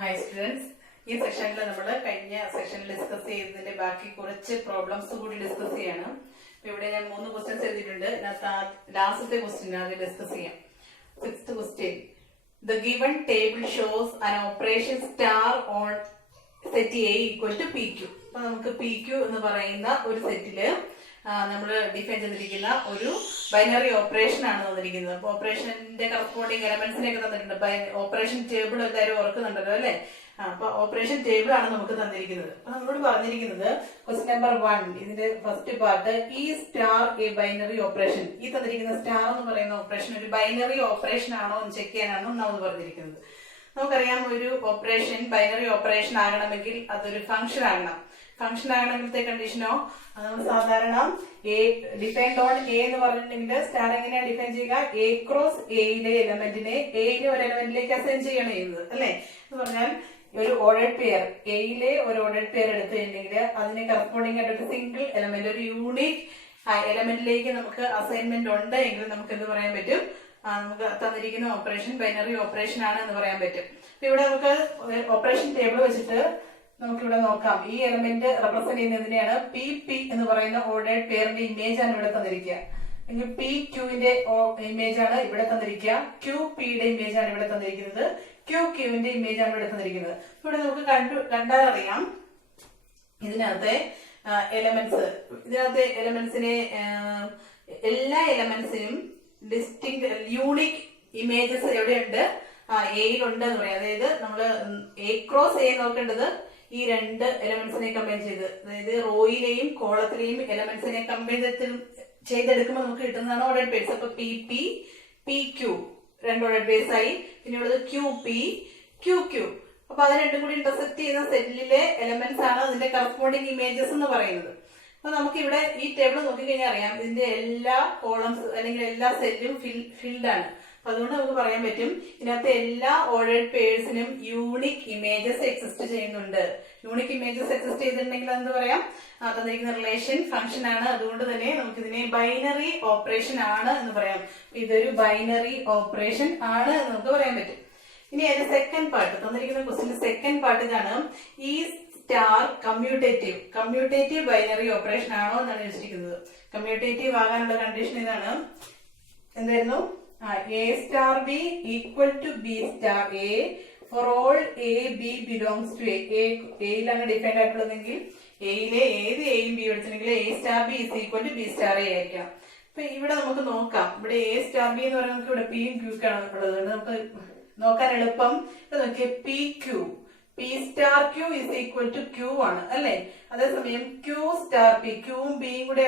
Hi students, ഈ സെഷനിൽ നമ്മൾ കഴിഞ്ഞ സെഷനിൽ ഡിസ്കസ് ചെയ്തതിന്റെ ബാക്കി കുറച്ച് പ്രോബ്ലംസ് കൂടി ഡിസ്കസ് ചെയ്യണം. ഇവിടെ ഞാൻ 3 ക്വസ്റ്റ്യൻസ് എഴുതിയിട്ടുണ്ട്. ലാസ്റ്റത്തെ ക്വസ്റ്റ്യൻ ആദ്യം ഡിസ്കസ് ചെയ്യാം. 6th question, the given table shows an operation star on set A equal to P Q. അപ്പൊ നമുക്ക് പി ക്യു എന്ന് പറയുന്ന ഒരു സെറ്റില് നമ്മൾ ഡിഫൈൻ ചെയ്തിരിക്കുന്ന ഒരു ബൈനറി ഓപ്പറേഷൻ ആണ് തന്നിരിക്കുന്നത്. അപ്പൊ ഓപ്പറേഷന്റെ കറസ്പോണ്ടിങ് എലമെന്റ്സിനെയൊക്കെ തന്നിട്ടുണ്ട്. ഓപ്പറേഷൻ ടേബിൾ എല്ലാവരും ഓർക്കുന്നുണ്ടല്ലോ അല്ലെ? അപ്പൊ ഓപ്പറേഷൻ ടേബിൾ ആണ് നമുക്ക് തന്നിരിക്കുന്നത്. അപ്പൊ നമ്മളോട് പറഞ്ഞിരിക്കുന്നത് ക്വസ്റ്റ്യൻ നമ്പർ 1, ഇതിന്റെ ഫസ്റ്റ് പാർട്ട്, ഈ സ്റ്റാർ എ ബൈനറി ഓപ്പറേഷൻ. ഈ തന്നിരിക്കുന്ന സ്റ്റാർ എന്ന് പറയുന്ന ഓപ്പറേഷൻ ഒരു ബൈനറി ഓപ്പറേഷൻ ആണോ എന്ന് ചെക്ക് ചെയ്യാനാണ് നമ്മൾ പറഞ്ഞിരിക്കുന്നത്. നമുക്കറിയാം, ഒരു ഓപ്പറേഷൻ ബൈനറി ഓപ്പറേഷൻ ആകണമെങ്കിൽ അതൊരു ഫംഗ്ഷൻ ആകണം. ഫംഗ്ഷൻ ആകണമെങ്കിലത്തെ കണ്ടീഷനോ നമ്മൾ സാധാരണ എ ഡിഫൈൻഡ് ഓൺ എ എന്ന് പറഞ്ഞിട്ടുണ്ടെങ്കിൽ സ്റ്റാർ എങ്ങനെയാണ് ഡിഫൈൻ ചെയ്യുക? എ ക്രോസ് എയിലെ എലമെന്റിനെ എയിലെ ഒരു എലമെന്റിലേക്ക് അസൈൻ ചെയ്യണം ചെയ്യുന്നത് അല്ലെ? എന്ന് പറഞ്ഞാൽ ഒരു ഓർഡേഡ് പെയർ, എയിലെ ഒരു ഓർഡേഡ് പെയർ എടുത്തിട്ടുണ്ടെങ്കിൽ അതിനെ കറസ്പോണ്ടിങ് ആയിട്ട് ഒരു സിംഗിൾ എലമെന്റ്, ഒരു യൂണിക് എലമെന്റിലേക്ക് നമുക്ക് അസൈൻമെന്റ് ഉണ്ട് എങ്കിൽ നമുക്ക് എന്ത് പറയാൻ പറ്റും? നമുക്ക് തന്നിരിക്കുന്ന ഓപ്പറേഷൻ ബൈനറി ഓപ്പറേഷൻ ആണ് എന്ന് പറയാൻ പറ്റും. ഇവിടെ നമുക്ക് ഓപ്പറേഷൻ ടേബിൾ വെച്ചിട്ട് നമുക്കിവിടെ നോക്കാം. ഈ എലമെന്റ് റെപ്രസെന്റ് ചെയ്യുന്നതിനെയാണ് പി പി എന്ന് പറയുന്ന ഓർഡേഡ് പെയറിന്റെ ഇമേജ് ആണ് ഇവിടെ തന്നിരിക്കുക. എങ്കിൽ പി ക്യൂവിന്റെ ഇമേജ് ആണ് ഇവിടെ തന്നിരിക്കുക. ക്യൂ പിയുടെ ഇമേജ് ആണ് ഇവിടെ തന്നിരിക്കുന്നത്. ക്യൂ ക്യൂവിന്റെ ഇമേജ് ആണ് ഇവിടെ തന്നിരിക്കുന്നത്. ഇവിടെ നമുക്ക് കണ്ടാൽ അറിയാം ഇതിനകത്തെ എലമെന്റ്സിനെ എല്ലാ എലമെന്റ്സിനും ഡിസ്റ്റിങ് യൂണിക് ഇമേജസ് എവിടെയുണ്ട്? എയിലുണ്ട് എന്ന് പറയാം. അതായത് നമ്മൾ എ ക്രോസ് എ നോക്കേണ്ടത് ഈ 2 എലമെന്റ്സിനെ കമ്പൈൻ ചെയ്ത്, അതായത് റോയിലെയും കോളത്തിലെയും എലമെന്റ്സിനെ കമ്പൈൻ ചെയ്തെടുക്കുമ്പോൾ നമുക്ക് കിട്ടുന്നതാണ് ഓർഡേഡ് പേഴ്സ്. അപ്പൊ P P P Q 2 ordered pairs ആയി. പിന്നെ ഉള്ളത് ക്യൂ പി ക്യൂ ക്യൂ. അപ്പൊ അത് രണ്ടും കൂടി ഇന്റർസെക്ട് ചെയ്യുന്ന സെറ്റിലെ എലമെന്റ്സ് ആണ് അതിന്റെ കറസ്പോണ്ടിങ് ഇമേജസ് എന്ന് പറയുന്നത്. അപ്പൊ നമുക്ക് ഇവിടെ ഈ ടേബിൾ നോക്കിക്കഴിഞ്ഞാൽ അറിയാം ഇതിന്റെ എല്ലാ കോളംസ് അല്ലെങ്കിൽ എല്ലാ സെല്ലും ഫിൽഡ് ആണ്. അപ്പൊ അതുകൊണ്ട് നമുക്ക് പറയാൻ പറ്റും ഇതിനകത്ത് എല്ലാ ഓർഡേഡ് പേഴ്സിനും യൂണിക് ഇമേജസ് എക്സിസ്റ്റ് ചെയ്യുന്നുണ്ട്. യൂണിക് ഇമേജസ് എക്സിസ്റ്റ് ചെയ്തിട്ടുണ്ടെങ്കിൽ എന്ത് പറയാം? തന്നിരിക്കുന്ന റിലേഷൻ ഫംഗ്ഷൻ ആണ്. അതുകൊണ്ട് തന്നെ നമുക്ക് ഇതിനെ ബൈനറി ഓപ്പറേഷൻ ആണ് എന്ന് പറയാം. ഇതൊരു ബൈനറി ഓപ്പറേഷൻ ആണ് എന്ന് നമുക്ക് പറയാൻ പറ്റും. ഇനി അതിന്റെ സെക്കൻഡ് പാർട്ട്, തന്നിരിക്കുന്ന ക്വസ്റ്റിന്റെ സെക്കൻഡ് പാർട്ട് ഇതാണ്, ഈ സ്റ്റാർ കമ്മ്യൂട്ടേറ്റീവ് ബൈനറി ഓപ്പറേഷൻ ആണോ എന്നാണ് ചോദിച്ചിരിക്കുന്നത്. കമ്മ്യൂട്ടേറ്റീവ് ആകാനുള്ള കണ്ടീഷൻ ഇതാണ്. എന്തായിരുന്നു? A star B equal to B star A for all A B belongs to എയിലാണ് ഡിഫൈൻഡ് ആയിട്ടുള്ളതെങ്കിൽ എയിലെ ഏത് എയും ബി എടുത്തിട്ടുണ്ടെങ്കിൽ A star B is equal to B star A ആയിരിക്കണം. അപ്പൊ ഇവിടെ നമുക്ക് നോക്കാം. ഇവിടെ എ സ്റ്റാർ ബി എന്ന് പറയുന്നത് നമുക്ക് ഇവിടെ പിയും ക്യൂക്കാണ് ഉള്ളത്. നമുക്ക് നോക്കാൻ എളുപ്പം നോക്കിയാൽ P Q, P star Q is equal to Q ആണ് അല്ലെ? അതേസമയം ക്യൂ സ്റ്റാർ പി, ക്യൂവും ബിയും കൂടെ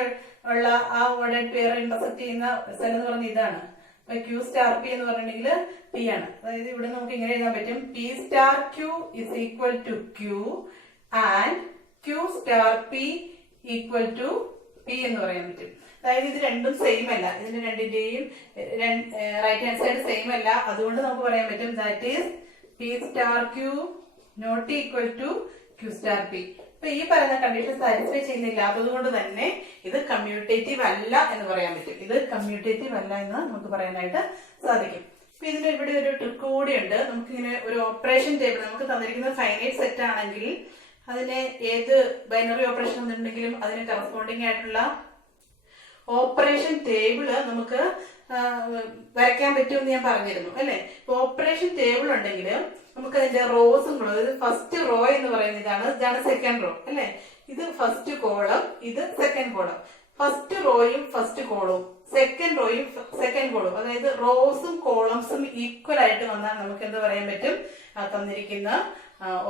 ഉള്ള ആ ഓർഡേഡ് പെയർ ഇന്റർസെക്ട് ചെയ്യുന്ന സെൽ എന്ന് പറഞ്ഞ ഇതാണ്. അപ്പൊ ക്യൂ സ്റ്റാർ പി എന്ന് പറഞ്ഞിട്ടുണ്ടെങ്കിൽ പി ആണ്. അതായത് ഇവിടെ നമുക്ക് ഇങ്ങനെ എഴുതാൻ പറ്റും, P star Q is equal to Q and Q star P equal to P എന്ന് പറയാൻ പറ്റും. അതായത് ഇത് രണ്ടും സെയിം അല്ല, ഇതിന്റെ രണ്ടിന്റെയും റൈറ്റ് ഹാൻഡ് സൈഡ് സെയിം അല്ല. അതുകൊണ്ട് നമുക്ക് പറയാൻ പറ്റും that is P star Q not equal to Q star P. അപ്പൊ ഈ പറയുന്ന കണ്ടീഷൻ സാറ്റിസ്ഫൈ ചെയ്യുന്നില്ലാത്തത് കൊണ്ട് തന്നെ ഇത് കമ്മ്യൂട്ടേറ്റീവ് അല്ല എന്ന് പറയാൻ പറ്റും. ഇത് കമ്മ്യൂട്ടേറ്റീവ് അല്ല എന്ന് നമുക്ക് പറയാനായിട്ട് സാധിക്കും. അപ്പൊ ഇതിന് ഇവിടെ ഒരു ട്രിക്ക് കൂടിയുണ്ട്. നമുക്കിങ്ങനെ ഒരു ഓപ്പറേഷൻ ടേബിൾ നമുക്ക് തന്നിരിക്കുന്ന ഫൈനൈറ്റ് സെറ്റ് ആണെങ്കിൽ അതിനെ ഏത് ബൈനറി ഓപ്പറേഷൻ വന്നിട്ടുണ്ടെങ്കിലും അതിന് കറസ്പോണ്ടിങ് ആയിട്ടുള്ള ഓപ്പറേഷൻ ടേബിള് നമുക്ക് വരയ്ക്കാൻ പറ്റുമെന്ന് ഞാൻ പറഞ്ഞിരുന്നു അല്ലെ? ഓപ്പറേഷൻ ടേബിൾ ഉണ്ടെങ്കിൽ നമുക്ക് അതിന്റെ റോസും കൂടെ, അതായത് ഫസ്റ്റ് റോ എന്ന് പറയുന്നത് ഇതാണ് സെക്കൻഡ് റോ അല്ലെ? ഇത് ഫസ്റ്റ് കോളം, ഇത് സെക്കൻഡ് കോളം. ഫസ്റ്റ് റോയും ഫസ്റ്റ് കോളവും, സെക്കൻഡ് റോയും സെക്കൻഡ് കോളവും, അതായത് റോസും കോളംസും ഈക്വൽ ആയിട്ട് വന്നാൽ നമുക്ക് എന്ത് പറയാൻ പറ്റും? തന്നിരിക്കുന്ന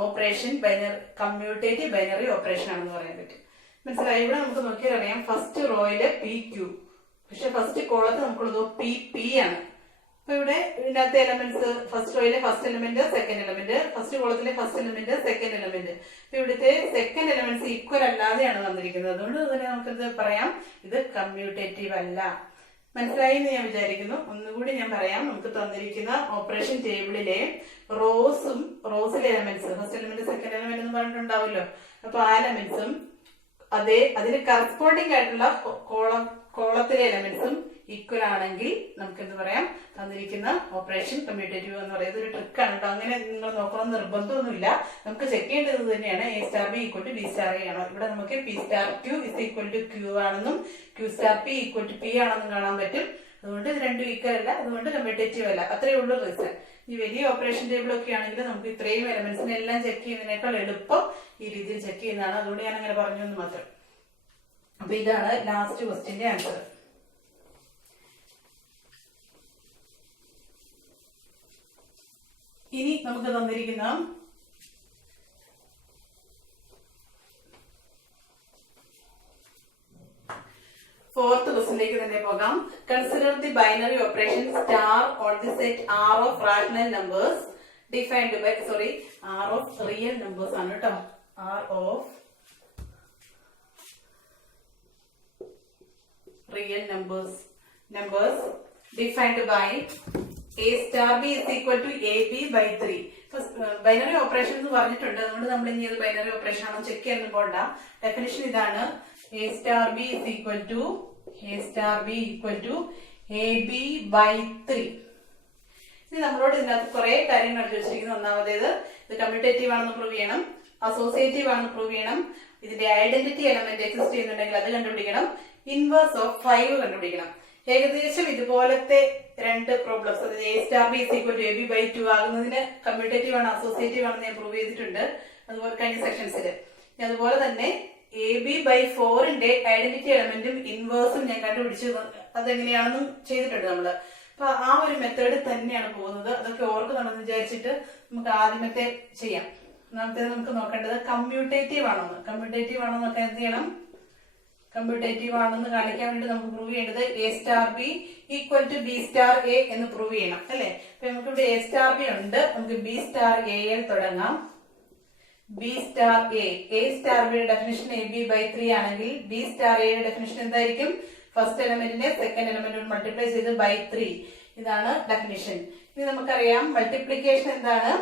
ഓപ്പറേഷൻ കമ്മ്യൂട്ടേറ്റീവ് ബൈനറി ഓപ്പറേഷൻ ആണെന്ന് പറയാൻ പറ്റും. മനസ്സിലായി? ഇവിടെ നമുക്ക് നോക്കിയാൽ അറിയാം ഫസ്റ്റ് റോയില് പി ക്യൂ, പക്ഷെ ഫസ്റ്റ് കോളത്തിൽ നമുക്കുള്ളത് പി പി ആണ്. അപ്പൊ ഇവിടെ ഇതിനകത്തെ എലമെന്റ്സ് ഫസ്റ്റ് റോയിലെ first element, second element, first കോളത്തിലെ ഫസ്റ്റ് എലമെന്റ്, സെക്കൻഡ് എലമെന്റ്. അപ്പൊ ഇവിടുത്തെ സെക്കൻഡ് എലമെന്റ്സ് ഈക്വൽ അല്ലാതെയാണ് വന്നിരിക്കുന്നത്. അതുകൊണ്ട് തന്നെ നമുക്കിത് പറയാം ഇത് കമ്മ്യൂട്ടേറ്റീവ് അല്ല. മനസ്സിലായി എന്ന് ഞാൻ വിചാരിക്കുന്നു. ഒന്നുകൂടി ഞാൻ പറയാം. നമുക്ക് തന്നിരിക്കുന്ന ഓപ്പറേഷൻ ടേബിളിലെ റോസിലെ elements, first element second element എന്ന് പറഞ്ഞിട്ടുണ്ടാവുമല്ലോ. അപ്പൊ ആ എലമെന്റ്സും അതിന് കറസ്പോണ്ടിങ് ആയിട്ടുള്ള കോളത്തിലെ എലമെന്റ്സും ഈക്വൽ ആണെങ്കിൽ നമുക്ക് എന്ത് പറയാം, തന്നിരിക്കുന്ന ഓപ്പറേഷൻ കമ്മ്യൂട്ടേറ്റീവ് എന്ന് പറയുന്നത് ഒരു ട്രിക്കാണ് കേട്ടോ. അങ്ങനെ നിങ്ങൾ നോക്കണം നിർബന്ധമൊന്നുമില്ല. നമുക്ക് ചെക്ക് ചെയ്യേണ്ടത് തന്നെയാണ് A star B equal to B star A ആണോ. ഇവിടെ നമുക്ക് P star Q is equal to Q ആണെന്നും Q star P equal to P ആണെന്നും കാണാൻ പറ്റും. അതുകൊണ്ട് ഇത് രണ്ടും ഈക്വൽ അല്ല, അതുകൊണ്ട് കമ്മ്യൂട്ടേറ്റീവ് അല്ല. അത്രയേ ഉള്ളൂ റീസൺ. ഈ വലിയ ഓപ്പറേഷൻ ടേബിൾ ഒക്കെ ആണെങ്കിൽ നമുക്ക് ഇത്രയും എലമെന്റ്സിനെ എല്ലാം ചെക്ക് ചെയ്യുന്നതിനേക്കാൾ എളുപ്പം ഈ രീതിയിൽ ചെക്ക് ചെയ്യുന്നതാണ്. അതുകൊണ്ട് ഞാൻ അങ്ങനെ പറഞ്ഞു എന്ന് മാത്രം. അപ്പൊ ഇതാണ് ലാസ്റ്റ് ക്വസ്റ്റ്യന്റെ ആൻസർ. ഇനി നമുക്ക് തന്നിരിക്കുന്ന ഫോർത്ത് ക്വസ്റ്റ്യനിലേക്ക് തന്നെ പോകാം. Consider the binary operation star on the set R of rational numbers defined by R of real numbers ആണ് കേട്ടോ. R of real numbers defined by A star B is equal to AB by 3. Binary operation എന്ന് പറഞ്ഞിട്ടുണ്ട്. അതുകൊണ്ട് നമ്മൾ ഇനി അത് binary operation ആണോ check ചെയ്യാൻ പോകണ്ട. ഡെഫിനിഷൻ ഇതാണ്. A star B is equal to AB by 3. ഇനി നമ്മളോട് ഇതിനകത്ത് കുറെ കാര്യങ്ങൾ ചോദിച്ചിരിക്കുന്നത്. ഒന്നാമതേത് ഇത് കമ്മ്യൂട്ടേറ്റീവ് ആണെന്ന് പ്രൂവ് ചെയ്യണം, അസോസിയേറ്റീവ് ആണെന്ന് പ്രൂവ് ചെയ്യണം, ഇതിന്റെ ഐഡന്റിറ്റി എലമെന്റ് എക്സിസ്റ്റ് ചെയ്യുന്നുണ്ടെങ്കിൽ അത് കണ്ടുപിടിക്കണം, ഇൻവേഴ്സ് ഓഫ് 5 കണ്ടുപിടിക്കണം. ഏകദേശം ഇതുപോലത്തെ രണ്ട് പ്രോബ്ലംസ്, അതായത് A star B is equal to AB by 2 ആകുന്നതിന് കമ്മ്യൂട്ടേറ്റീവ് ആണ് അസോസിയേറ്റീവ് ആണെന്ന് ഞാൻ പ്രൂവ് ചെയ്തിട്ടുണ്ട് അതുപോലെ കഴിഞ്ഞ സെക്ഷൻസിൽ. അതുപോലെ തന്നെ AB by 4ന്റെ ഐഡന്റിറ്റി എലമെന്റും ഇൻവേഴ്സും ഞാൻ കണ്ടുപിടിച്ചു. അതെങ്ങനെയാണെന്നും ചെയ്തിട്ടുണ്ട് നമ്മള്. അപ്പൊ ആ ഒരു മെത്തേഡ് തന്നെയാണ് പോകുന്നത്. അതൊക്കെ ഓർക്കുന്നുണ്ടെന്ന് വിചാരിച്ചിട്ട് നമുക്ക് ആദ്യമത്തെ ചെയ്യാം. ഒന്നാമത്തേത് നമുക്ക് നോക്കേണ്ടത് കമ്മ്യൂട്ടേറ്റീവ് ആണെന്ന്. കമ്മ്യൂട്ടേറ്റീവ് ആണെന്നൊക്കെ എന്ത് ചെയ്യണം, കമ്മ്യൂട്ടേറ്റീവ് ആണെന്ന് കാണിക്കാൻ വേണ്ടി നമുക്ക് പ്രൂവ് ചെയ്യേണ്ടത് A star B equal to B star A എന്ന് പ്രൂവ് ചെയ്യണം അല്ലെ. അപ്പൊ നമുക്കിവിടെ A സ്റ്റാർ B ഉണ്ട്, നമുക്ക് B സ്റ്റാർ A യിൽ തുടങ്ങാം. B സ്റ്റാർ A സ്റ്റാർ ബിയുടെ ഡെഫിനിഷൻ AB by 3 ആണെങ്കിൽ B സ്റ്റാർ A യുടെ ഡെഫിനിഷൻ എന്തായിരിക്കും, ഫസ്റ്റ് എലമെന്റിനെ സെക്കൻഡ് എലമെന്റ് മൾട്ടിപ്ലൈ ചെയ്ത് by 3. ഇതാണ് ഡെഫിനിഷൻ. ഇനി നമുക്കറിയാം മൾട്ടിപ്ലിക്കേഷൻ എന്താണ്,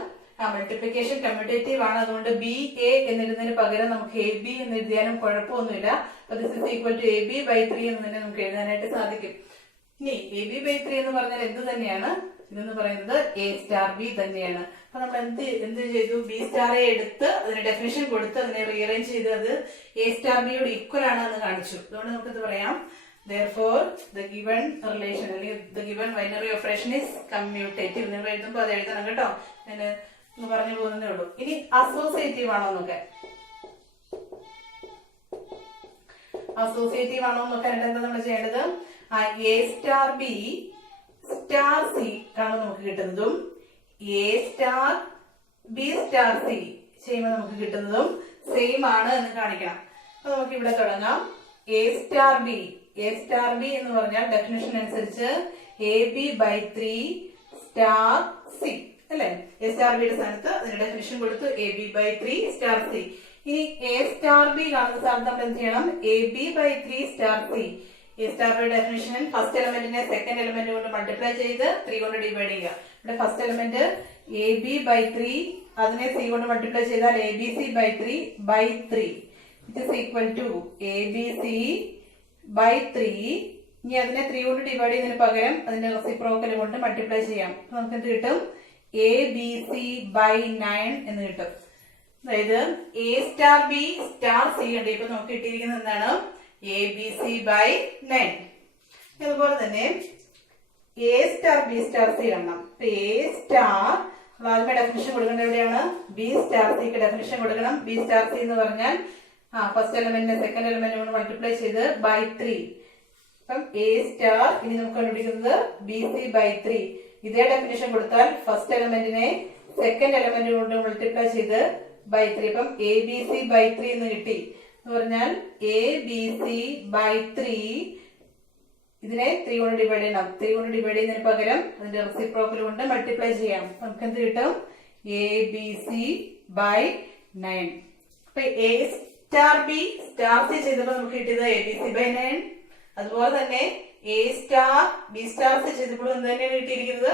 മൾട്ടിപ്ലിക്കേഷൻ കമ്മ്യൂട്ടേറ്റീവ് ആണ്. അതുകൊണ്ട് BA എന്നിടുന്നതിന് പകരം നമുക്ക് AB എന്ന് എഴുതിയാലും കുഴപ്പമൊന്നുമില്ല. അപ്പൊ this is equal to AB by 3 എന്ന് തന്നെ നമുക്ക് എഴുതാനായിട്ട് സാധിക്കും. ഇനി AB by 3 എന്ന് പറഞ്ഞാൽ എന്ത് തന്നെയാണ്, ഇതെന്ന് പറയുന്നത് A സ്റ്റാർ B തന്നെയാണ്. അപ്പൊ നമ്മൾ എന്ത് ചെയ്തു, B സ്റ്റാർ A എടുത്ത് അതിന് ഡെഫിനിഷൻ കൊടുത്ത് അതിനെ റീഅറേഞ്ച് ചെയ്ത് അത് A സ്റ്റാർ B യോട് ഈക്വൽ ആണ് എന്ന് കാണിച്ചു. അതുകൊണ്ട് നമുക്ക് ഇത് പറയാം, therefore the given relation അല്ലെങ്കിൽ the given binary operation is commutative. നിങ്ങൾ എഴുതുമ്പോൾ അത് എഴുതണം കേട്ടോ. ഞാൻ ഒന്ന് പറഞ്ഞു പോകുന്നതേ ഉള്ളൂ. ഇനി അസോസിയേറ്റീവ് ആണോ എന്നൊക്കെ, അസോസിയേറ്റീവ് ആണോ എന്നൊക്കെ എന്താ നമ്മൾ ചെയ്യേണ്ടത്, A star B star C ആണ് നമുക്ക് കിട്ടുന്നതും A star B star C ചെയ്യുമ്പോൾ നമുക്ക് കിട്ടുന്നതും സെയിം ആണ് എന്ന് കാണിക്കണം. അപ്പൊ നമുക്ക് ഇവിടെ തുടങ്ങാം. A സ്റ്റാർ B എന്ന് പറഞ്ഞാൽ ഡെഫിനിഷൻ അനുസരിച്ച് AB by 3 സ്റ്റാർ C അല്ലെ. A സ്റ്റാർ ബിയുടെ സ്ഥാനത്ത് അതിന്റെ ഡെഫിനിഷൻ കൊടുത്തു AB by 3 സ്റ്റാർ C. ഇനി A സ്റ്റാർ B കാണുന്ന സ്ഥാനത്ത് നമ്മൾ എന്ത് ചെയ്യണം, AB by 3 star C. A star ബിയുടെ ഡെഫിനിഷൻ ഫസ്റ്റ് എലമെന്റിനെ സെക്കൻഡ് എലമെന്റ് കൊണ്ട് മൾട്ടിപ്ലൈ ചെയ്ത് 3 കൊണ്ട് ഡിവൈഡ് ചെയ്യുക. ഇവിടെ ഫസ്റ്റ് എലമെന്റ് AB by 3, അതിനെ C കൊണ്ട് മൾട്ടിപ്ലൈ ചെയ്താൽ ABC by 3 by 3 it is equal to ABC by 3. ഇനി അതിനെ 3 കൊണ്ട് ഡിവൈഡ് ചെയ്യുന്നതിന് പകരം അതിന്റെ റെസിപ്രോക്കൽ കൊണ്ട് മൾട്ടിപ്ലൈ ചെയ്യാം. നമുക്ക് എന്ത് കിട്ടും, ABC by 9 എന്ന് കിട്ടും. അതായത് A star B star C ഉണ്ട്. ഇപ്പൊ നമുക്ക് കിട്ടിയിരിക്കുന്നത് എന്താണ്, ABC by 9. അതുപോലെ തന്നെ A star B star C കാണണം. A സ്റ്റാർ ആദ്യമേ ഡെഫിനിഷൻ കൊടുക്കേണ്ടത് എവിടെയാണ്, B സ്റ്റാർ സിക്ക് ഡെഫിനിഷൻ കൊടുക്കണം. B സ്റ്റാർ C എന്ന് പറഞ്ഞാൽ ഫസ്റ്റ് എലമെന്റിനെ സെക്കൻഡ് എലമെന്റ് കൊണ്ട് മൾട്ടിപ്ലൈ ചെയ്ത് by 3. അപ്പം A സ്റ്റാർ ഇനി നമുക്ക് കണ്ടുപിടിക്കുന്നത് BC by 3. ഇതേ ഡെഫിനിഷൻ കൊടുത്താൽ ഫസ്റ്റ് എലമെന്റിനെ സെക്കൻഡ് എലമെന്റ് കൊണ്ട് മൾട്ടിപ്ലൈ ചെയ്ത് by 3. അപ്പം ABC by 3 എന്ന് കിട്ടി. എന്ന് പറഞ്ഞാൽ ABC by 3 ഇതിനെ 3 കൊണ്ട് ഡിവൈഡ് ചെയ്യണം. 3 കൊണ്ട് ഡിവൈഡ് ചെയ്യുന്നതിന് പകരം അതിന്റെ റെസിപ്രോക്കൽ കൊണ്ട് മൾട്ടിപ്ലൈ ചെയ്യാം. നമുക്ക് എന്ത് കിട്ടും, ABC by 9. അപ്പൊ A star B star C ചെയ്തപ്പോൾ നമുക്ക് കിട്ടിയത് ABC by 9. അതുപോലെ തന്നെ A star B star C ചെയ്തപ്പോൾ എന്ത് തന്നെയാണ് കിട്ടിയിരിക്കുന്നത്,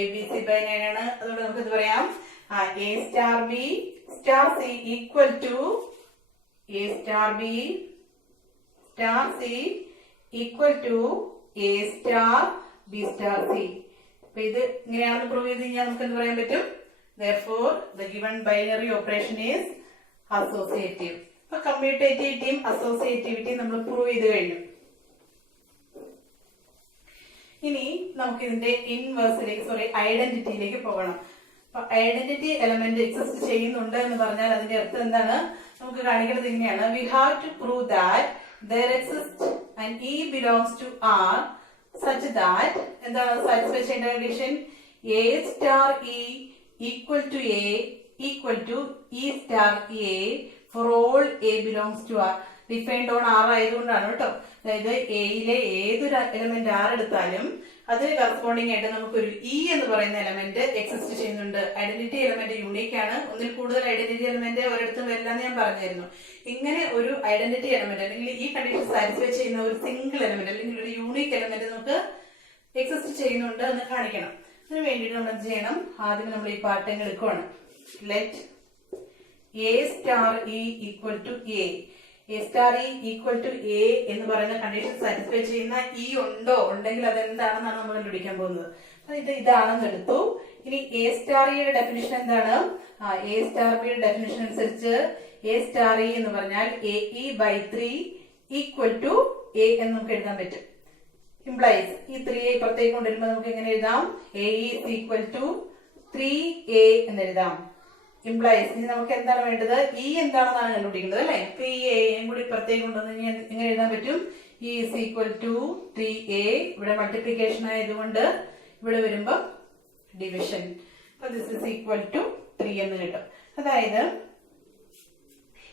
ABC by 9 ആണ്. അതുകൊണ്ട് നമുക്ക് എന്ത് പറയാം, A star B star C equal to A star B star C equal to A star B star C. അപ്പൊ ഇത് ഇങ്ങനെയാണെന്ന് പ്രൂവ് ചെയ്ത് കഴിഞ്ഞാൽ നമുക്ക് എന്ത് പറയാൻ പറ്റും? therefore the given binary operation is associative. അപ്പൊ കമ്മ്യൂട്ടേറ്റിവിറ്റിയും അസോസിയേറ്റിവിറ്റിയും നമ്മൾ പ്രൂവ് ചെയ്ത് കഴിഞ്ഞു. ഇനി നമുക്ക് ഇതിന്റെ ഇൻവേഴ്സിലേക്ക് ഐഡന്റിറ്റിയിലേക്ക് പോകണം. അപ്പൊ ഐഡന്റിറ്റി എലമെന്റ് എക്സിസ്റ്റ് ചെയ്യുന്നുണ്ട് എന്ന് പറഞ്ഞാൽ അതിന്റെ അർത്ഥം എന്താണ്? നമുക്ക് കാണിക്കുന്നത് ഇങ്ങനെയാണ്. We have to prove that there exists and E belongs to R such that എന്താണ് സാറ്റിസ്ഫൈ ചെയ്യേണ്ട condition? A star E equal to A equal to E star A for all A belongs to R. Defined on R ആയതുകൊണ്ടാണ് കേട്ടോ. അതായത് എയിലെ ഏതൊരു element R എടുത്താലും അതിന് corresponding ആയിട്ട് നമുക്കൊരു ഇ എന്ന് പറയുന്ന എലമെന്റ് എക്സിസ്റ്റ് ചെയ്യുന്നുണ്ട്. ഐഡന്റിറ്റി എലമെന്റ് യൂണിക് ആണ്. ഒന്നിൽ കൂടുതൽ ഐഡന്റിറ്റി എലമെന്റ് ഒരിടത്തും വരില്ല എന്ന് ഞാൻ പറഞ്ഞിരുന്നു. ഇങ്ങനെ ഒരു ഐഡന്റിറ്റി എലമെന്റ് അല്ലെങ്കിൽ ഈ കണ്ടീഷൻ സാറ്റിസ്ഫൈ ചെയ്യുന്ന ഒരു സിംഗിൾ എലമെന്റ് അല്ലെങ്കിൽ ഒരു യൂണിക് എലമെന്റ് നമുക്ക് എക്സിസ്റ്റ് ചെയ്യുന്നുണ്ട് എന്ന് കാണിക്കണം. അതിന് വേണ്ടിയിട്ട് നമ്മൾ എന്ത് ചെയ്യണം? ആദ്യം നമ്മൾ ഈ പാർട്ട് എടുക്കുവാണ്. Let A star E equal to A. A star E equal to A എന്ന് പറയുന്ന കണ്ടീഷൻ സാറ്റിസ്ഫൈ ചെയ്യുന്ന ഇ ഉണ്ടോ? ഉണ്ടെങ്കിൽ അത് എന്താണെന്നാണ് നമ്മൾ കണ്ടുപിടിക്കാൻ പോകുന്നത്. ഇതാണെന്ന് എടുത്തു. ഇനി എ സ്റ്റാർ ഇയുടെ ഡെഫിനിഷൻ എന്താണ്? എ സ്റ്റാർ ബിയുടെ ഡെഫിനിഷൻ അനുസരിച്ച് എ സ്റ്റാർ ഇ എന്ന് പറഞ്ഞാൽ A E by 3 equal to A എന്ന് നമുക്ക് എഴുതാൻ പറ്റും. ഇംപ്ലൈസ് ഈ 3 പുറത്തേക്ക് കൊണ്ടുവരുമ്പോൾ നമുക്ക് എങ്ങനെ എഴുതാം? A is equal to 3a എന്ന് എഴുതാം. ഇംപ്ലൈസ് ഇനി നമുക്ക് എന്താണ് വേണ്ടത്? ഇ എന്താണെന്നാണ് കണ്ടുപിടിക്കേണ്ടത് അല്ലെ? അപ്പൊ ഈ എയും കൂടി പുറത്തേക്ക് കൊണ്ടുവന്ന് എങ്ങനെ എഴുതാൻ പറ്റും? E is equal to 3a. ഇവിടെ മൾട്ടിപ്ലിക്കേഷൻ ആയതുകൊണ്ട് ഇവിടെ വരുമ്പോ ഡിവിഷൻ. അപ്പൊ ദിസ് ഇസ് ഈക്വൽ ടു 3 എന്ന് കിട്ടും. അതായത്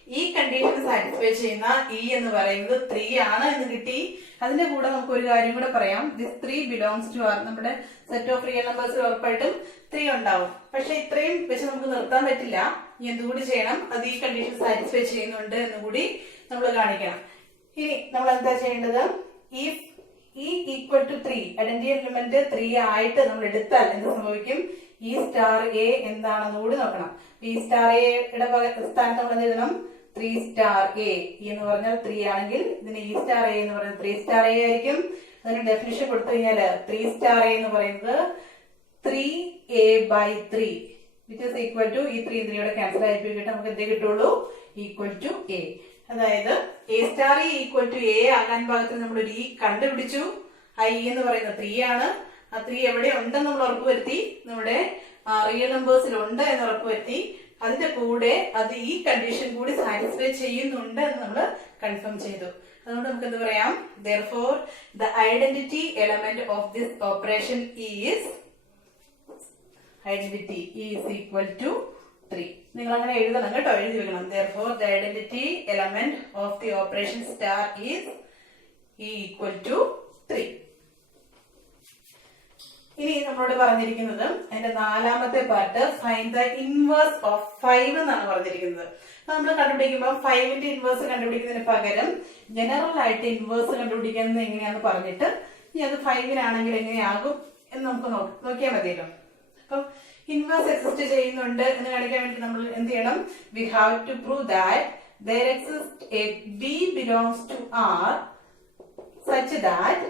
ഈ കണ്ടീഷൻ സാറ്റിസ്ഫൈ ചെയ്യുന്ന ഇ എന്ന് പറയുന്നത് 3 ആണ് എന്ന് കിട്ടി. അതിന്റെ കൂടെ നമുക്ക് ഒരു കാര്യം കൂടെ പറയാം. This 3 belongs to R. നമ്മുടെ സെറ്റ് ഓഫ് റിയൽ നമ്പേഴ്സിൽ ഉറപ്പായിട്ടും 3 ഉണ്ടാവും. പക്ഷെ ഇത്രയും വെച്ച് നമുക്ക് നിർത്താൻ പറ്റില്ല. ഇനി എന്തുകൂടി ചെയ്യണം? അത് ഈ കണ്ടീഷൻ സാറ്റിസ്ഫൈ ചെയ്യുന്നുണ്ട് എന്നുകൂടി നമ്മൾ കാണിക്കണം. ഇനി നമ്മൾ എന്താ ചെയ്യേണ്ടത്? ഈ ഈക്വൽ ടു 3 ഐഡന്റിറ്റി എലിമെന്റ് 3 ആയിട്ട് നമ്മൾ എടുത്താൽ എന്ത് സംഭവിക്കും? ഈ സ്റ്റാർ എ എന്താണെന്ന് കൂടി നോക്കണം. ഈ സ്റ്റാർ എയുടെ സ്ഥാനത്ത് നമ്മൾ എന്ത് എഴുതണം? 3 സ്റ്റാർ എ. എന്ന് പറഞ്ഞാൽ 3 ആണെങ്കിൽ ഇതിന് ഈ സ്റ്റാർ എ എന്ന് പറയുന്നത് 3 സ്റ്റാർ എ ആയിരിക്കും. അതിന് ഡെഫിനിഷൻ കൊടുത്തു കഴിഞ്ഞാൽ 3 സ്റ്റാർ എ എന്ന് പറയുന്നത് 3a by 3 which is equal to ഈ 3 3യോടെ ക്യാൻസൽ ആയിപ്പോയിട്ട് നമുക്ക് എന്ത് കിട്ടുള്ളൂ? Equal to A. അതായത് A star E equal to A ആകാൻ ഭാഗത്തിന് നമ്മൾ ഒരു ഇ കണ്ടുപിടിച്ചു. ആ ഇ എന്ന് പറയുന്നത് 3 ആണ്. ആ 3 എവിടെ ഉണ്ടെന്ന് നമ്മൾ ഉറപ്പുവരുത്തി. നമ്മുടെ റിയൽ നമ്പേഴ്സിൽ ഉണ്ട് എന്ന് ഉറപ്പുവരുത്തി. അതിന്റെ കൂടെ അത് ഈ കണ്ടീഷൻ കൂടി സാറ്റിസ്ഫൈ ചെയ്യുന്നുണ്ട് എന്ന് നമ്മൾ കൺഫേം ചെയ്തു. അതുകൊണ്ട് നമുക്ക് എന്ത് പറയാം? therefore the identity element of this operation is identity is equal to 3. നിങ്ങൾ അങ്ങനെ എഴുതണം കേട്ടോ, എഴുതി വെക്കണം. therefore the identity element of the operation star is equal to 3. ഇനി നമ്മളോട് പറഞ്ഞിരിക്കുന്നത് അതിന്റെ 4ാമത്തെ part find the inverse of 5 എന്നാണ് പറഞ്ഞിരിക്കുന്നത്. അപ്പൊ നമ്മൾ കണ്ടുപിടിക്കുമ്പോൾ 5ന്റെ ഇൻവേഴ്സ് കണ്ടുപിടിക്കുന്നതിന് പകരം ജനറൽ ആയിട്ട് ഇൻവേഴ്സ് കണ്ടുപിടിക്കുന്നത് എങ്ങനെയാന്ന് പറഞ്ഞിട്ട് ഇനി അത് 5നാണെങ്കിൽ എങ്ങനെയാകും എന്ന് നമുക്ക് നോക്കിയാൽ മതിയല്ലോ. അപ്പം ഇൻവേഴ്സ് എക്സിസ്റ്റ് ചെയ്യുന്നുണ്ട് എന്ന് കാണിക്കാൻ വേണ്ടി നമ്മൾ എന്ത് ചെയ്യണം? We have to prove that there exists a b belongs to R such that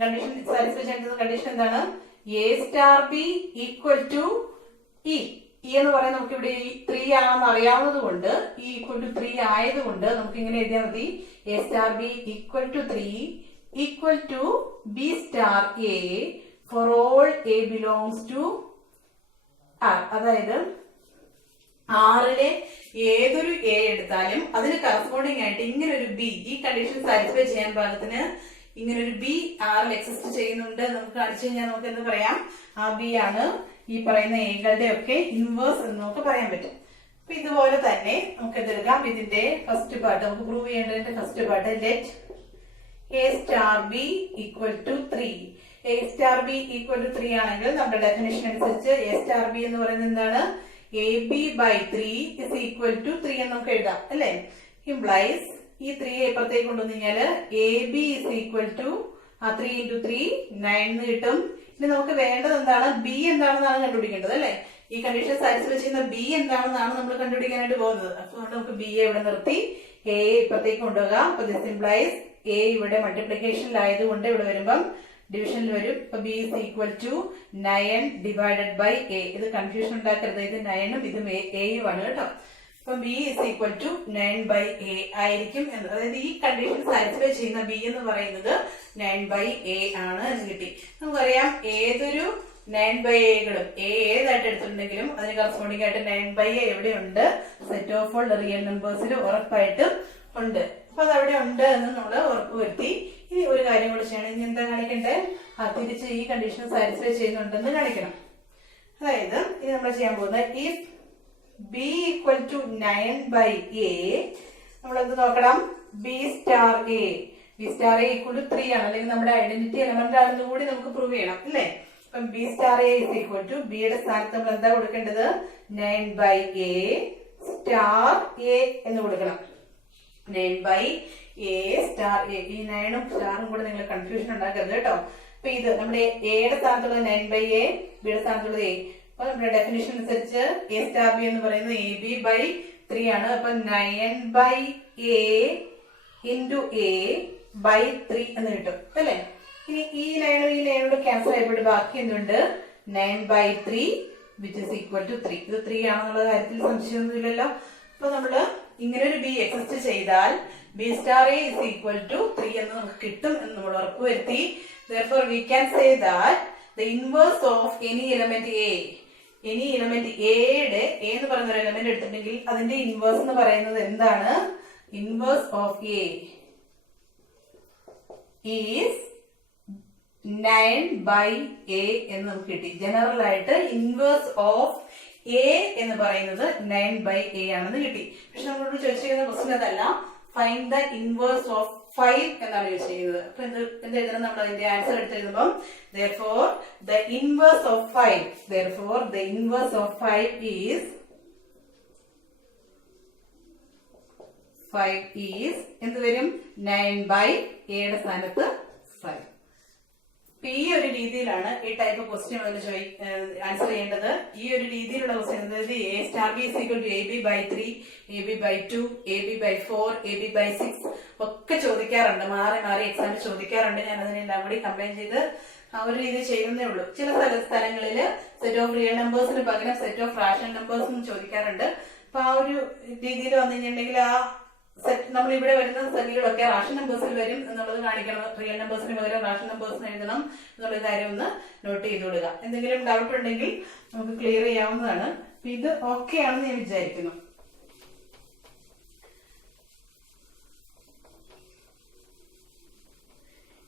condition satisfy ചെയ്യുന്ന കണ്ടീഷൻ എന്താണ്? A star B equal to E. E എന്ന് പറയുന്നത് നമുക്ക് ഇവിടെ 3 ആണെന്ന് അറിയാവുന്നത് കൊണ്ട് ഇ ഈക്വൽ ടു 3 ആയതുകൊണ്ട് നമുക്ക് ഇങ്ങനെ എഴുതിയാൽ മതി. A star B equal to 3 equal to B star A for all A belongs to R. അതായത് ആറിലെ ഏതൊരു എ എടുത്താലും അതിന് കറസ്പോണ്ടിങ് ആയിട്ട് ഇങ്ങനെ ഒരു ബി, ഈ കണ്ടീഷൻ സാറ്റിസ്ഫൈ ചെയ്യാൻ പാകത്തിന് ഇങ്ങനെ ഒരു ബി ആറിൽ എക്സിസ്റ്റ് ചെയ്യുന്നുണ്ട് നമുക്ക് കാണിച്ചു കഴിഞ്ഞാൽ നമുക്ക് എന്ത് പറയാം? ആ ബി ആണ് ഈ പറയുന്ന എകളുടെ ഒക്കെ ഇൻവേഴ്സ് എന്ന് നമുക്ക് പറയാൻ പറ്റും. അപ്പൊ ഇതുപോലെ തന്നെ നമുക്ക് എന്തെടുക്കാം? ഇതിന്റെ ഫസ്റ്റ് പാർട്ട് നമുക്ക് പ്രൂവ് ചെയ്യേണ്ടതിന്റെ first part let A star B equal to 3. A star B equal to 3 ആണെങ്കിൽ നമ്മുടെ ഡെഫിനേഷൻ അനുസരിച്ച് എ സ്റ്റാർ ബി എന്ന് പറയുന്നത് എന്താണ്? A B by 3 is equal to 3 എന്ന് നമുക്ക് എഴുതാം അല്ലെ? ഇംപ്ലൈസ് ഈ 3 ഇപ്പുറത്തേക്ക് കൊണ്ടുവന്നു കഴിഞ്ഞാല് A B is equal to 3 into 3 9 എന്ന് കിട്ടും. ഇനി നമുക്ക് വേണ്ടത് എന്താണ്? ബി എന്താണെന്നാണ് കണ്ടുപിടിക്കേണ്ടത് അല്ലെ? ഈ കണ്ടീഷൻ സാറ്റിസ്ഫൈ ചെയ്യുന്ന ബി എന്താണെന്നാണ് നമ്മൾ കണ്ടുപിടിക്കാനായിട്ട് പോകുന്നത്. അതുകൊണ്ട് നമുക്ക് ബി ഇവിടെ നിർത്തി എ ഇപ്പുറത്തേക്ക് കൊണ്ടുപോകാം. അപ്പൊ ദിസ് ഇംപ്ലൈസ് എ ഇവിടെ മൾട്ടിപ്ലിക്കേഷനിലായതുകൊണ്ട് ഇവിടെ വരുമ്പം ഡിവിഷനിൽ വരും. ഇപ്പൊ B is equal to 9 divided by A. ഇത് കൺഫ്യൂഷൻ ഉണ്ടാക്കരുത്, ഇത് 9ഉം ഇതും എയുമാണ് കേട്ടോ. അപ്പൊ B is equal to 9 by A ആയിരിക്കും എന്ന്. അതായത് ഈ കണ്ടീഷൻ സാറ്റിസ്ഫൈ ചെയ്യുന്ന ബി എന്ന് പറയുന്നത് 9 ബൈ എ ആണ് എന്ന് കിട്ടി. നമുക്കറിയാം ഏതൊരു 9 ബൈ എകളും ഏതായിട്ട് എടുത്തിട്ടുണ്ടെങ്കിലും അതിന് കറസ്പോണ്ടിങ് ആയിട്ട് 9 ബൈ എ എവിടെയുണ്ട്, സെറ്റ് ഓഫ് ഓൾ റിയൽ നമ്പേഴ്സിൽ ഉറപ്പായിട്ടും ഉണ്ട്. അപ്പൊ അത് അവിടെ ഉണ്ട് എന്ന് നമ്മൾ ഉറപ്പുവരുത്തി. ഇനി ഒരു കാര്യം കൂടെ ചെയ്യണം. ഇനി എന്താ കാണിക്കണ്ടേ? തിരിച്ച് ഈ കണ്ടീഷൻ സാറ്റിസ്ഫൈ ചെയ്യുന്നുണ്ടെന്ന് കാണിക്കണം. അതായത് ഇനി നമ്മൾ ചെയ്യാൻ പോകുന്നത് if B equal to 9 by A, നമ്മളെന്ത് നോക്കണം? B star A. B star A equal to 3 ആണ്, അല്ലെങ്കിൽ നമ്മുടെ ഐഡന്റിറ്റി എലമെന്റ് ആണെന്ന് കൂടി നമുക്ക് പ്രൂവ് ചെയ്യണം അല്ലേ? അപ്പം B star A is equal to ബിയുടെ സ്ഥാനത്ത് നമ്മൾ എന്താ കൊടുക്കേണ്ടത്? 9 ബൈ എ സ്റ്റാർ എ എന്ന് കൊടുക്കണം. 9 ബൈ എ സ്റ്റാർ എ. ഈ 9ഉം സ്റ്റാറും കൂടെ നിങ്ങൾ കൺഫ്യൂഷൻ ഉണ്ടാക്കരുത് കേട്ടോ. അപ്പൊ ഇത് നമ്മുടെ എയുടെ സ്ഥാനത്തുള്ളത് 9 ബൈ എ, ബിയുടെ സ്ഥാനത്തുള്ളത് എ. അപ്പൊ നമ്മുടെ ഡെഫിനിഷൻ അനുസരിച്ച് എ സ്റ്റാർ ബി എന്ന് പറയുന്നത് എ ബി ബൈ 3 ആണ്. അപ്പൊ 9 by A into A by 3 എന്ന് കിട്ടും അല്ലെ? ഇനി ഈ 9ഉം ഈ 9 ക്യാൻസൽ ആയപ്പോൾ ബാക്കി എന്തുണ്ട്? 9 by 3 which is equal to 3. ഇത് 3 ആണെന്നുള്ള കാര്യത്തിൽ സംശയമൊന്നുമില്ലല്ലോ. അപ്പൊ നമ്മള് ഇങ്ങനെ ഒരു ബി എക്സിസ്റ്റ് ചെയ്താൽ B star A is equal to 3 എന്ന് നമുക്ക് കിട്ടും എന്ന് നമ്മൾ ഉറപ്പുവരുത്തി. Therefore we can say that the inverse of any element A, any element എയുടെ എ എന്ന് പറയുന്ന ഒരു എലമെന്റ് എടുത്തിട്ടുണ്ടെങ്കിൽ അതിന്റെ ഇൻവേഴ്സ് എന്ന് പറയുന്നത് എന്താണ്? Inverse of A is 9 by A എന്ന് നമുക്ക് കിട്ടി. ജനറൽ ആയിട്ട് ഇൻവേഴ്സ് ഓഫ് എ എന്ന് പറയുന്നത് 9 ബൈ എ ആണെന്ന് കിട്ടി. പക്ഷെ നമ്മളോട് ചോദിച്ചിരിക്കുന്ന ക്വസ്റ്റ്യൻ അതല്ല, ഫൈൻഡ് ദ ഇൻവേഴ്സ് ഓഫ് 5 എന്നാണ് ചോദിച്ചിരിക്കുന്നത്. അപ്പൊ എന്ത് എഴുതണം? നമ്മൾ അതിന്റെ answer എടുത്തെഴുതുമ്പോൾ therefore the inverse of 5, therefore the inverse of 5 is എന്ത് വരും? 9 ബൈ എയുടെ സ്ഥാനത്ത് 5. ഈ ഒരു രീതിയിലാണ് ഈ ടൈപ്പ് ക്വസ്റ്റ്യൻ ആൻസർ ചെയ്യേണ്ടത്. ഈ ഒരു രീതിയിലുള്ള ക്വസ്റ്റ്യൻ, അതായത് A star B is equal to A B by 3, A B by 2, A B by 4, A B by 6 ഒക്കെ ചോദിക്കാറുണ്ട്. മാറി മാറി എക്സാമിൽ ചോദിക്കാറുണ്ട്. ഞാൻ അതിനെല്ലാം കൂടി കമ്പൈൻ ചെയ്ത് ആ ഒരു രീതി ചെയ്യുന്നേ ഉള്ളൂ. ചില സ്ഥലങ്ങളിൽ സെറ്റ് ഓഫ് റിയൽ നമ്പേഴ്സിന് പകരം സെറ്റ് ഓഫ് റാഷണൽ നമ്പേഴ്സും ചോദിക്കാറുണ്ട്. അപ്പൊ ആ ഒരു രീതിയിൽ വന്നു കഴിഞ്ഞിട്ടുണ്ടെങ്കിൽ ആ നമ്മൾ ഇവിടെ വരുന്ന സംഖ്യകളൊക്കെ റാഷണൽ നമ്പേഴ്സിൽ വരും എന്നുള്ളത് കാണിക്കണം. റിയൽ നമ്പേഴ്സിന് പകരം റാഷണൽ നമ്പേഴ്സിന് എഴുതണം എന്നുള്ള കാര്യം ഒന്ന് നോട്ട് ചെയ്ത് കൊടുക്കുക. എന്തെങ്കിലും ഡൗട്ട് ഉണ്ടെങ്കിൽ നമുക്ക് ക്ലിയർ ചെയ്യാവുന്നതാണ്. ഇത് ഓക്കെ ആണെന്ന് ഞാൻ വിചാരിക്കുന്നു.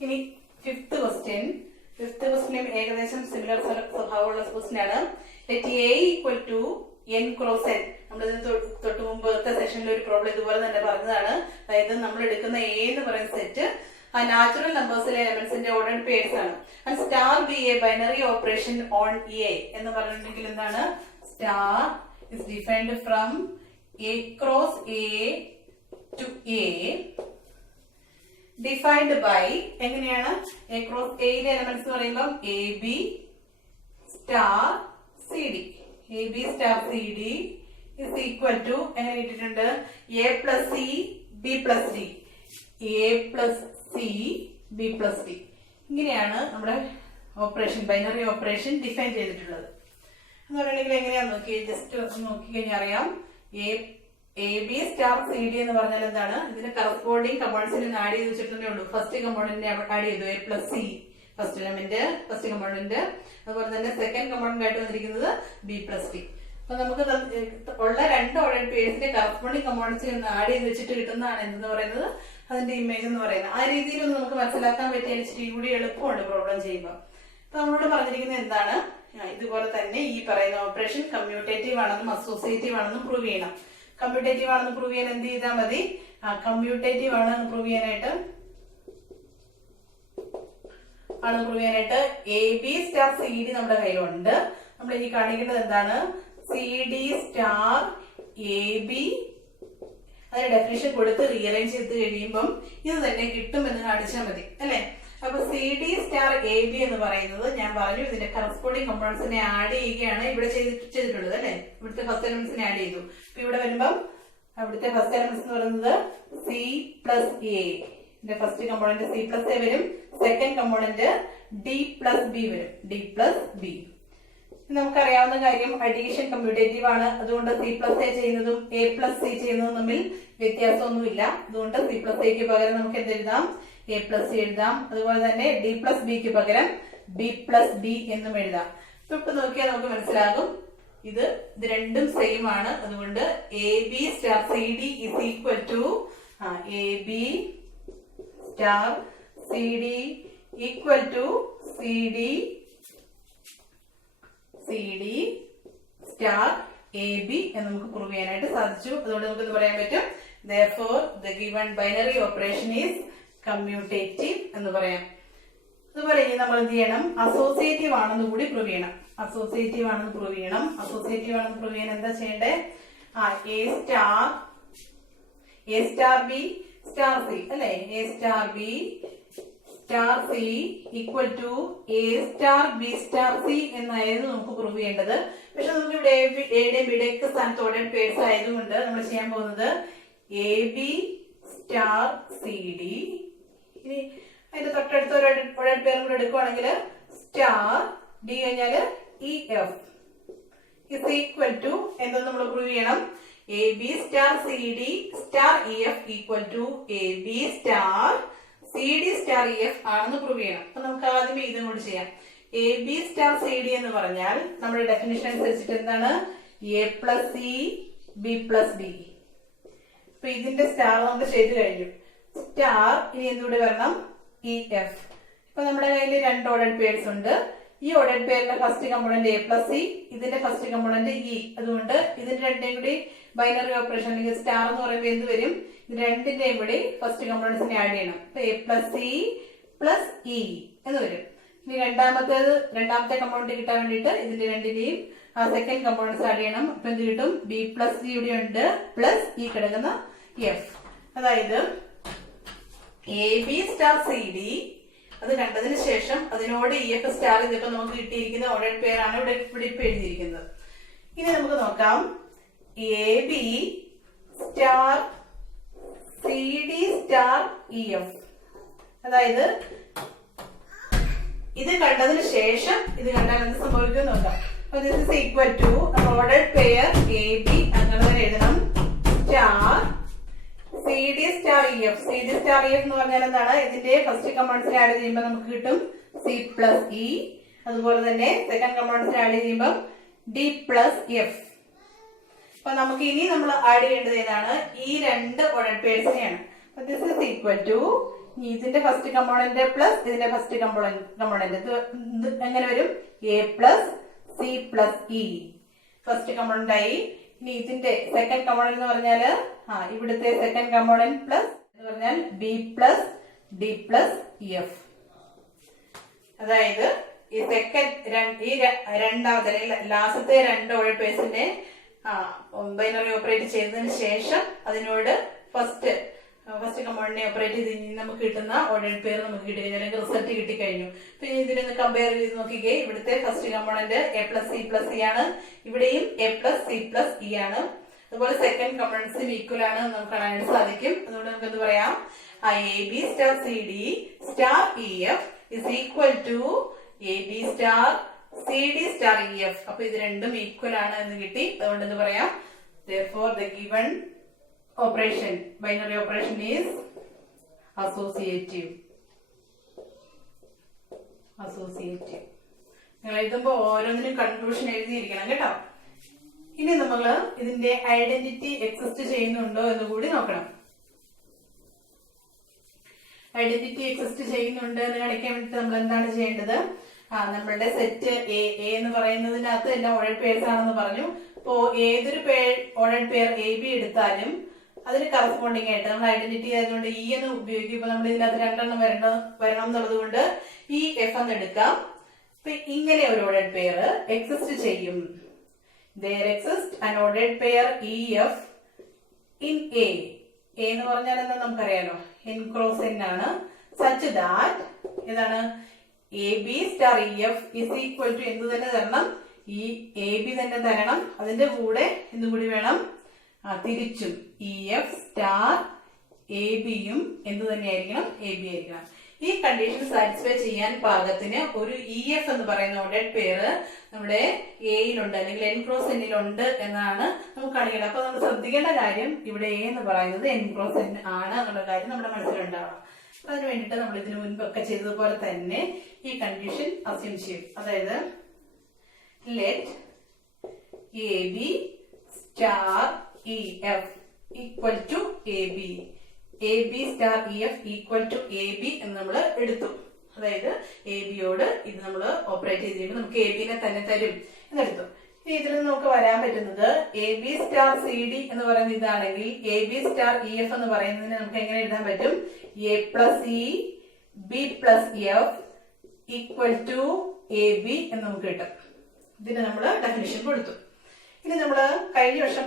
ഇനി ഫിഫ്ത്ത് ക്വസ്റ്റ്യൻ ഏകദേശം സിമിലർ സ്വഭാവമുള്ള ക്വസ്റ്റ്യൻ ആണ്. Let A equal to n cross n. നമ്മളിതിന് തൊട്ട് മുമ്പത്തെ സെഷനിൽ ഒരു പ്രോബ്ലം ഇതുപോലെ തന്നെ പറഞ്ഞതാണ്. അതായത് നമ്മൾ എടുക്കുന്ന എ എന്ന് പറയുന്ന സെറ്റ് ആ നാച്ചുറൽ നമ്പേഴ്സിലെ എലമെന്റ്സിന്റെ ഓർഡേർഡ് പേഴ്സ് ആണ്. And star be a binary operation on A എന്ന് പറഞ്ഞിട്ടുണ്ടെങ്കിൽ എന്താണ്? Star is defined from A cross A to A defined by എങ്ങനെയാണ്? എ ക്രോസ് എയിലെ എലമെന്റ്സ് എന്ന് പറയുമ്പോൾ A B star C D. A B star C D is equal to എങ്ങനെ കിട്ടിയിട്ടുണ്ട്? A plus C B plus D, A plus C B plus D. ഇങ്ങനെയാണ് നമ്മുടെ operation, binary operation define ചെയ്തിട്ടുള്ളത്. എന്ന് പറയുകയാണെങ്കിൽ എങ്ങനെയാന്ന് നോക്കി ജസ്റ്റ് നോക്കിക്കഴിഞ്ഞാൽ അറിയാം. A B star C D എന്ന് പറഞ്ഞാൽ എന്താണ്? ഇതിന് കറസ്പോണ്ടിങ് കമ്പോണൻസിന് ആഡ് ചെയ്ത് വെച്ചിട്ടേ ഉള്ളൂ. ഫസ്റ്റ് കമ്പോണന്റിനെ ആഡ് ചെയ്തു A plus C, first element first component. അതുപോലെ തന്നെ സെക്കൻഡ് കമ്പോണന്റ് ആയിട്ട് വന്നിരിക്കുന്നത് ബി പ്ലസ് ഡി. അപ്പൊ നമുക്ക് ഉള്ള രണ്ട് ഓർഡേർഡ് പേഴ്സിന്റെ കറസ്പോണ്ടിങ് കമ്പോണൻസ് ഒന്ന് ആഡ് ചെയ്ത് വെച്ചിട്ട് കിട്ടുന്നതാണ് എന്തെന്ന് പറയുന്നത് അതിന്റെ ഇമേജ് എന്ന് പറയുന്നത്. ആ രീതിയിലൊന്നും നമുക്ക് മനസ്സിലാക്കാൻ പറ്റിയാൽ ഇച്ചിരി കൂടി എളുപ്പമുണ്ട് പ്രോബ്ലം ചെയ്യുമ്പോൾ. അപ്പൊ നമ്മളോട് പറഞ്ഞിരിക്കുന്നത് എന്താണ്? ഇതുപോലെ തന്നെ ഈ പറയുന്ന ഓപ്പറേഷൻ കമ്മ്യൂട്ടേറ്റീവ് ആണെന്നും അസോസിയേറ്റീവ് ആണെന്നും പ്രൂവ് ചെയ്യണം. കമ്മ്യൂട്ടേറ്റീവ് ആണെന്ന് പ്രൂവ് ചെയ്യാൻ എന്ത് ചെയ്താൽ മതി? കമ്മ്യൂട്ടേറ്റീവ് ആണെന്ന് പ്രൂവ് ചെയ്യാനായിട്ട് A B star C D നമ്മുടെ കയ്യിലുണ്ട്. നമ്മൾ ഇനി കാണിക്കേണ്ടത് എന്താണ്? C D star A B അതിന്റെ ഡെഫിനിഷൻ കൊടുത്ത് റീഅറേഞ്ച് ചെയ്ത് കഴിയുമ്പം ഇത് തന്നെ കിട്ടുമെന്ന് കാണിച്ചാൽ മതി അല്ലെ? അപ്പൊ C D star A B എന്ന് പറയുന്നത് ഞാൻ പറഞ്ഞു ഇതിന്റെ കറസ്പോണ്ടിങ് കമ്പോണൻസിനെ ആഡ് ചെയ്യുകയാണ് ഇവിടെ ചെയ്തിട്ടുള്ളത് അല്ലെ? ഇവിടുത്തെ ഫസ്റ്റ് എലമെന്റ്സിനെ ആഡ് ചെയ്തു. അപ്പൊ ഇവിടെ വരുമ്പം അവിടുത്തെ ഫസ്റ്റ് എലമെന്റ്സ് എന്ന് പറയുന്നത് സി പ്ലസ് എ, ഇതിന്റെ first component C plus A വരും, second component D plus B വരും, ഡി പ്ലസ് ബി. നമുക്കറിയാവുന്ന കാര്യം അഡീഷൻ കമ്മ്യൂട്ടേറ്റീവ് ആണ്. അതുകൊണ്ട് സി പ്ലസ് എ ചെയ്യുന്നതും എ പ്ലസ് സി ചെയ്യുന്നതും തമ്മിൽ വ്യത്യാസമൊന്നുമില്ല. അതുകൊണ്ട് സി പ്ലസ് എക്ക് പകരം നമുക്ക് എന്തെഴുതാം, എ പ്ലസ് സി എഴുതാം. അതുപോലെ തന്നെ ഡി പ്ലസ് ബിക്ക് പകരം ബി പ്ലസ് ഡി എന്നും എഴുതാം. ഇപ്പൊ നോക്കിയാൽ നമുക്ക് മനസ്സിലാകും ഇത് രണ്ടും സെയിം ആണ്. അതുകൊണ്ട് A B star C D is equal to A B star C D equal to C D star A B എന്ന് നമുക്ക് പ്രൂവ് ചെയ്യാനായിട്ട് സാധിച്ചു. അതുകൊണ്ട് നമുക്ക് ഇത് പറയാൻ പറ്റും, therefore the given binary operation is commutative എന്ന് പറയാം. അതുപോലെ ഇനി നമ്മൾ എന്ത് ചെയ്യണം, അസോസിയേറ്റീവ് ആണെന്ന് കൂടി പ്രൂവ് ചെയ്യണം. അസോസിയേറ്റീവ് ആണെന്ന് പ്രൂവ് ചെയ്യണം. അസോസിയേറ്റീവ് ആണെന്ന് പ്രൂവ് ചെയ്യാൻ എന്താ ചെയ്യേണ്ടത്, A star B star C അല്ലെ, A star B star C equal to A star B star C എന്നായിരുന്നു നമുക്ക് പ്രൂവ് ചെയ്യേണ്ടത്. പക്ഷെ നമുക്ക് ഇവിടെ എയുടെയും ബിയുടെയും ഒക്കെ സ്ഥാനത്ത് ഓർഡേഡ് പേഴ്സ് ആയതുകൊണ്ട് നമ്മൾ ചെയ്യാൻ പോകുന്നത് A B star C D, ഇനി അതിന്റെ തൊട്ടടുത്ത ഓർഡേഡ് പേരും കൂടെ എടുക്കുവാണെങ്കിൽ സ്റ്റാർ ഡി കഴിഞ്ഞാല് E F is equal to എന്തെന്ന് നമ്മൾ പ്രൂവ് ചെയ്യണം, A B star C D star E F equal to A B star C D star E F ആണെന്ന് പ്രൂവ് ചെയ്യണം. അപ്പൊ നമുക്ക് ആദ്യമേ ഇതും കൂടി ചെയ്യാം. A B star C D എന്ന് പറഞ്ഞാൽ നമ്മുടെ ഡെഫിനിഷൻ അനുസരിച്ചിട്ട് എന്താണ്, A plus C B plus D. അപ്പൊ ഇതിന്റെ സ്റ്റാർ നമ്മൾ ചെയ്ത് കഴിഞ്ഞു. സ്റ്റാർ ഇനി എന്തുകൂടി വരണം, ഇ എഫ്. ഇപ്പൊ നമ്മുടെ കയ്യിൽ രണ്ട് ഓർഡേഡ് പേഴ്സ് ഉണ്ട്. ഈ ഓർഡേഡ് പേരിന്റെ first component A plus C, ഇതിന്റെ ഫസ്റ്റ് കമ്പോണന്റ് ഇ. അതുകൊണ്ട് ഇതിന്റെ രണ്ടിന്റെയും കൂടി ബൈനറി ഓപ്പറേഷൻ അല്ലെങ്കിൽ സ്റ്റാർ എന്ന് പറയുമ്പോൾ എന്ത് വരും, ഇത് രണ്ടിന്റെയും കൂടി ഫസ്റ്റ് കമ്പോണന്റ്സിനെ ആഡ് ചെയ്യണം. അപ്പൊ A plus C plus E എന്ന് വരും. ഇനി രണ്ടാമത്തെ കമ്പോണന്റ് കിട്ടാൻ വേണ്ടിയിട്ട് ഇതിന്റെ രണ്ടിന്റെയും സെക്കൻഡ് കമ്പോണന്റ്സ് ആഡ് ചെയ്യണം. അപ്പൊ എന്ത് കിട്ടും, ബി പ്ലസ് സി ഇവിടെ ഉണ്ട് പ്ലസ് ഈ കിടക്കുന്ന എഫ്. അതായത് A B star C D അത് കണ്ടതിന് ശേഷം അതിനോട് ഇ എഫ് സ്റ്റാർ ഇതിപ്പോ നമുക്ക് കിട്ടിയിരിക്കുന്ന ഓർഡേഡ് പേരാണ് ഇവിടെ ഇപ്പൊ എഴുതിയിരിക്കുന്നത്. ഇനി നമുക്ക് നോക്കാം, A B star C D star E F. അതായത് ഇത് കണ്ടതിന് ശേഷം ഇത് കണ്ടാൽ എന്ത് സംഭവിക്കും നോക്കാം. അപ്പൊ this is equal to ordered pair A B അങ്ങനെ തന്നെ എഴുതണം, star C D star E F. C D star E F എന്ന് പറഞ്ഞാൽ എന്താണ്, ഇതിന്റെ ഫസ്റ്റ് കമ്പോണൻസിനെ ആഡ് ചെയ്യുമ്പോൾ നമുക്ക് കിട്ടും സി പ്ലസ് ഇ. അതുപോലെ തന്നെ സെക്കൻഡ് കമ്പോണൻസിനെ ആഡ് ചെയ്യുമ്പോൾ ഡി പ്ലസ് എഫ്. അപ്പൊ നമുക്ക് ഇനി നമ്മൾ ആഡ് ചെയ്യേണ്ടത് ഏതാണ്, ഈ രണ്ട് ഓർഡേഡ് പേഴ്സിനെയാണ്. അപ്പൊ ദിസ് ഇസ് ഈക്വൽ ടു ഇതിന്റെ ഫസ്റ്റ് കമ്പോണന്റ് പ്ലസ് ഇതിന്റെ ഫസ്റ്റ് കമ്പോണന്റ് ഇത് എങ്ങനെ വരും, A plus C plus E first component ആയി. ഇനി ഇതിന്റെ സെക്കൻഡ് കമ്പോണന്റ് എന്ന് പറഞ്ഞാല് ഇവിടുത്തെ സെക്കൻഡ് കമ്പോണന്റ് പ്ലസ് എന്ന് പറഞ്ഞാൽ B plus D plus F. അതായത് ഈ രണ്ടാമത്തെ ലാസ്റ്റത്തെ രണ്ട് ഓർഡേഡ് പേഴ്സിന്റെ ബൈനറി ഓപ്പറേറ്റ് ചെയ്തതിന് ശേഷം അതിനോട് ഫസ്റ്റ് കമ്പോണന്റിനെ ഓപ്പറേറ്റ് ചെയ്ത് നമുക്ക് കിട്ടുന്ന ഓർഡേഡ് പേര് നമുക്ക് കിട്ടി കഴിഞ്ഞു, അല്ലെങ്കിൽ റിസൾട്ട് കിട്ടിക്കഴിഞ്ഞു. പിന്നെ ഇതിനൊന്ന് കമ്പയർ ചെയ്ത് നോക്കിക്കേ, ഇവിടുത്തെ first component A plus C plus E ആണ്, ഇവിടെയും A plus C plus E ആണ്. അതുപോലെ സെക്കൻഡ് കമ്പോണന്റ്സും ഈക്വൽ ആണ് നമുക്ക് കാണാൻ സാധിക്കും. അതുകൊണ്ട് നമുക്ക് എന്ത് പറയാം, A B star C D star E F is equal to A B star C D star E F. അപ്പൊ ഇത് രണ്ടും ഈക്വൽ ആണ് എന്ന് കിട്ടി. അതുകൊണ്ട് എന്ത് പറയാം, therefore the given operation binary operation is associative. നിങ്ങൾ എഴുതുമ്പോ ഓരോന്നിനും കൺക്ലൂഷൻ എഴുതിയിരിക്കണം കേട്ടോ. ഇനി നമ്മള് ഇതിന്റെ ഐഡന്റിറ്റി എക്സിസ്റ്റ് ചെയ്യുന്നുണ്ടോ എന്ന് കൂടി നോക്കണം. ഐഡന്റിറ്റി എക്സിസ്റ്റ് ചെയ്യുന്നുണ്ട് എന്ന് കാണിക്കാൻ വേണ്ടിട്ട് നമ്മൾ എന്താണ് ചെയ്യേണ്ടത്, നമ്മളുടെ സെറ്റ് എ എന്ന് പറയുന്നതിനകത്ത് എല്ലാം ഓർഡേഡ് പേഴ്സ് ആണെന്ന് പറഞ്ഞു. അപ്പോ ഏതൊരു ഓർഡേഡ് പെയർ എ ബി എടുത്താലും അതിന് കറസ്പോണ്ടിങ് ആയിട്ട് നമ്മൾ ഐഡന്റിറ്റി ആയതുകൊണ്ട് ഇ എന്ന് ഉപയോഗിക്കുമ്പോൾ നമ്മൾ ഇതിനകത്ത് രണ്ടെണ്ണം വരണം എന്നുള്ളത് കൊണ്ട് ഈ എഫ് എന്ന് എടുക്കാം. അപ്പൊ ഇങ്ങനെ ഒരു ഓർഡേഡ് പെയർ എക്സിസ്റ്റ് ചെയ്യും. There exists an ordered pair EF in A. A എന്ന് പറഞ്ഞാൽ എന്താ നമുക്കറിയാലോ, n ക്രോസ് n ആണ്. Such that ഏതാണ്, A B star E F is equal to എന്ത് തന്നെ തരണം, ഈ എ ബി തന്നെ തരണം. അതിന്റെ കൂടെ എന്തുകൂടി വേണം, തിരിച്ചും ഇ എഫ് സ്റ്റാർ എ ബിയും എന്ത് തന്നെയായിരിക്കണം? എ ബി ആയിരിക്കണം. ഈ കണ്ടീഷൻ സാറ്റിസ്ഫൈ ചെയ്യാൻ പാകത്തിന് ഒരു ഇ എഫ് എന്ന് പറയുന്ന ഓർഡേഡ് പെയർ നമ്മുടെ എയിലുണ്ട് അല്ലെങ്കിൽ എൻ ക്രോസ് എന്നിലുണ്ട് എന്നാണ് നമുക്ക് കാണിക്കേണ്ടത്. അപ്പൊ നമ്മൾ ശ്രദ്ധിക്കേണ്ട കാര്യം ഇവിടെ എ എന്ന് പറയുന്നത് എൻ ക്രോസ് എൻ ആണ് എന്നുള്ള കാര്യം നമ്മുടെ മനസ്സിലുണ്ടാവണം. അപ്പൊ അതിന് വേണ്ടിയിട്ട് നമ്മൾ ഇതിനു മുൻപൊക്കെ ചെയ്തതുപോലെ തന്നെ ഈ കണ്ടീഷൻ അസ്യൂം ചെയ്യും. അതായത് let A B star E F equal to A B, A B star E F equal to A B എന്ന് നമ്മൾ എടുത്തു. അതായത് എ ബിയോട് ഇത് നമ്മൾ ഓപ്പറേറ്റ് ചെയ്ത് കഴിയുമ്പോൾ നമുക്ക് എ ബിനെ തന്നെ തരും എന്നെടുത്തു. ഇനി ഇതിൽ നിന്ന് നമുക്ക് വരാൻ പറ്റുന്നത് A B star C D എന്ന് പറയുന്ന ഇതാണെങ്കിൽ A B star E F എന്ന് പറയുന്നതിന് നമുക്ക് എങ്ങനെ എഴുതാൻ പറ്റും? A plus E B plus F equal to A B എന്ന് നമുക്ക് കിട്ടും. ഇതിന് നമ്മൾ ഡെഫിനിഷൻ കൊടുത്തു. ഇനി നമ്മള് കഴിഞ്ഞ വർഷം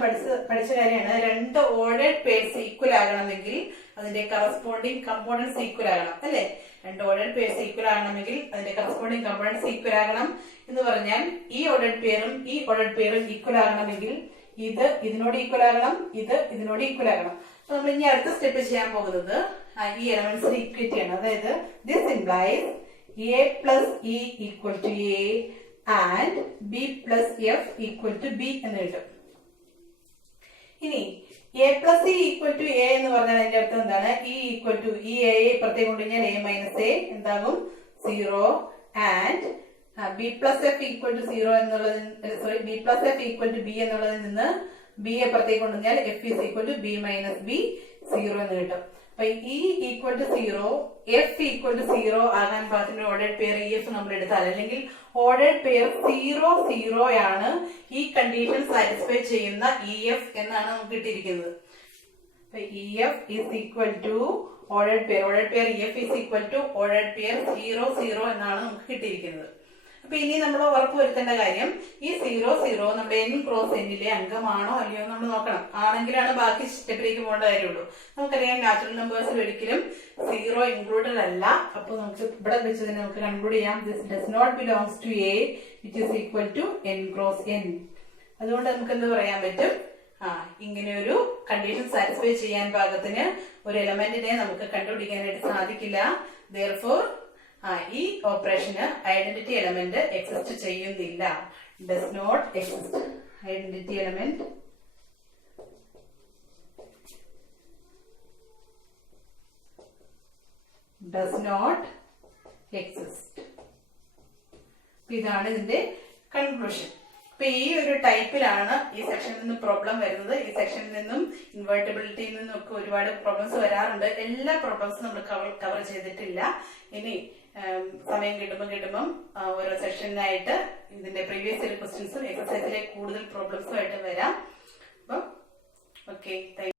പഠിച്ച കാര്യമാണ്, രണ്ട് ഓർഡേഡ് പെയർസ് ഈക്വൽ ആകണമെങ്കിൽ അതിന്റെ കറസ്പോണ്ടിങ് കമ്പോണൻസ് ഈക്വൽ ആകണം അല്ലെ? രണ്ട് ഓർഡേഡ് പെയർസ് ഈക്വൽ ആകണമെങ്കിൽ അതിന്റെ കറസ്പോണ്ടിങ് കമ്പോണൻസ് ഈക്വൽ ആകണം എന്ന് പറഞ്ഞാൽ ഈ ഓർഡേഡ് പെയറും ഈ ഓർഡേഡ് പെയറും ഈക്വൽ ആകണമെങ്കിൽ ഇത് ഇതിനോട് ഈക്വൽ ആകണം, ഇത് ഇതിനോട് ഈക്വൽ ആകണം. അപ്പൊ നമ്മൾ ഇനി അടുത്ത സ്റ്റെപ്പ് ചെയ്യാൻ പോകുന്നത് ഈ എലമെന്റ്സിനെ ഈക്വേറ്റ് ചെയ്യണം. അതായത് this implies A plus E equal to A and B plus F equal to B എന്ന് കിട്ടും. ഇനി A plus E equal to A എന്ന് പറഞ്ഞാൽ അതിന്റെ അർത്ഥം എന്താണ്? ഇ ഈക്വൽ ടു ഈ എ ഇപ്പുറത്തേക്ക് കൊണ്ടുകഴിഞ്ഞാൽ എ മൈനസ് എ എന്താകും? 0. And B plus F equal to 0 എന്നുള്ളതിന് sorry B plus F equal to B എന്നുള്ളതിൽ നിന്ന് ബി എപ്പുറത്തേക്ക് കൊണ്ടുവന്നാൽ F is equal to B minus B 0 എന്ന് കിട്ടും. അപ്പൊ E equal to 0 F equal to 0 ആകാൻ പാകത്തിന് ഓർഡേഡ് പെയർ ഇ എഫ് നമ്മൾ എടുത്താൽ, അല്ലെങ്കിൽ ഓർഡേഡ് പെയർ 0 ആണ് ഈ കണ്ടീഷൻ സാറ്റിസ്ഫൈ ചെയ്യുന്ന ഇ എഫ് എന്നാണ് നമുക്ക് കിട്ടിയിരിക്കുന്നത്. അപ്പൊ E F is equal to ordered pair E F is equal to ordered pair 0 എന്നാണ് നമുക്ക് കിട്ടിയിരിക്കുന്നത്. അപ്പൊ ഇനി നമ്മൾ ഉറപ്പുവരുത്തേണ്ട കാര്യം ഈ 0 നമ്മുടെ എൻ ക്രോസ് എന്നിലെ അംഗമാണോ അല്ലയോ നമ്മൾ നോക്കണം. ആണെങ്കിലാണ് ബാക്കി സ്റ്റെപ്പിലേക്ക് പോകേണ്ട കാര്യമുള്ളൂ. നമുക്കറിയാം നാച്ചുറൽ നമ്പേഴ്സിൽ ഒരിക്കലും 0 ഇൻക്ലൂഡഡ് അല്ല. അപ്പൊ നമുക്ക് ഇവിടെ വെച്ച് തന്നെ നമുക്ക് കൺക്ലൂഡ് ചെയ്യാം this does not belongs to A which is equal to N cross N. അതുകൊണ്ട് നമുക്ക് എന്ത് പറയാൻ പറ്റും? ഇങ്ങനെ ഒരു കണ്ടീഷൻ സാറ്റിസ്ഫൈ ചെയ്യാൻ പാകത്തിന് ഒരു എലമെന്റിനെ നമുക്ക് കണ്ടുപിടിക്കാനായിട്ട് സാധിക്കില്ല. Therefore ഈ ഓപ്പറേഷന് ഐഡന്റിറ്റി എലമെന്റ് എക്സിസ്റ്റ് ചെയ്യുന്നില്ല. Does not exist. Identity element does not exist. ഇതാണ് ഇതിന്റെ കൺക്ലൂഷൻ. അപ്പൊ ഈ ഒരു ടൈപ്പിലാണ് ഈ സെക്ഷനിൽ നിന്ന് പ്രോബ്ലം വരുന്നത്. ഈ സെക്ഷനിൽ നിന്നും ഇൻവേർട്ടിബിലിറ്റിയിൽ നിന്നും ഒക്കെ ഒരുപാട് പ്രോബ്ലംസ് വരാറുണ്ട്. എല്ലാ പ്രോബ്ലംസും നമ്മൾ കവർ ചെയ്തിട്ടില്ല. ഇനി സമയം കിട്ടുമ്പം ഓരോ സെക്ഷനായിട്ട് ഇതിന്റെ പ്രീവിയസ് ഇയർ ക്വസ്റ്റ്യൻസും എക്സസൈസിലെ കൂടുതൽ പ്രോബ്ലംസും ആയിട്ട് വരാം. അപ്പം ഓക്കെ.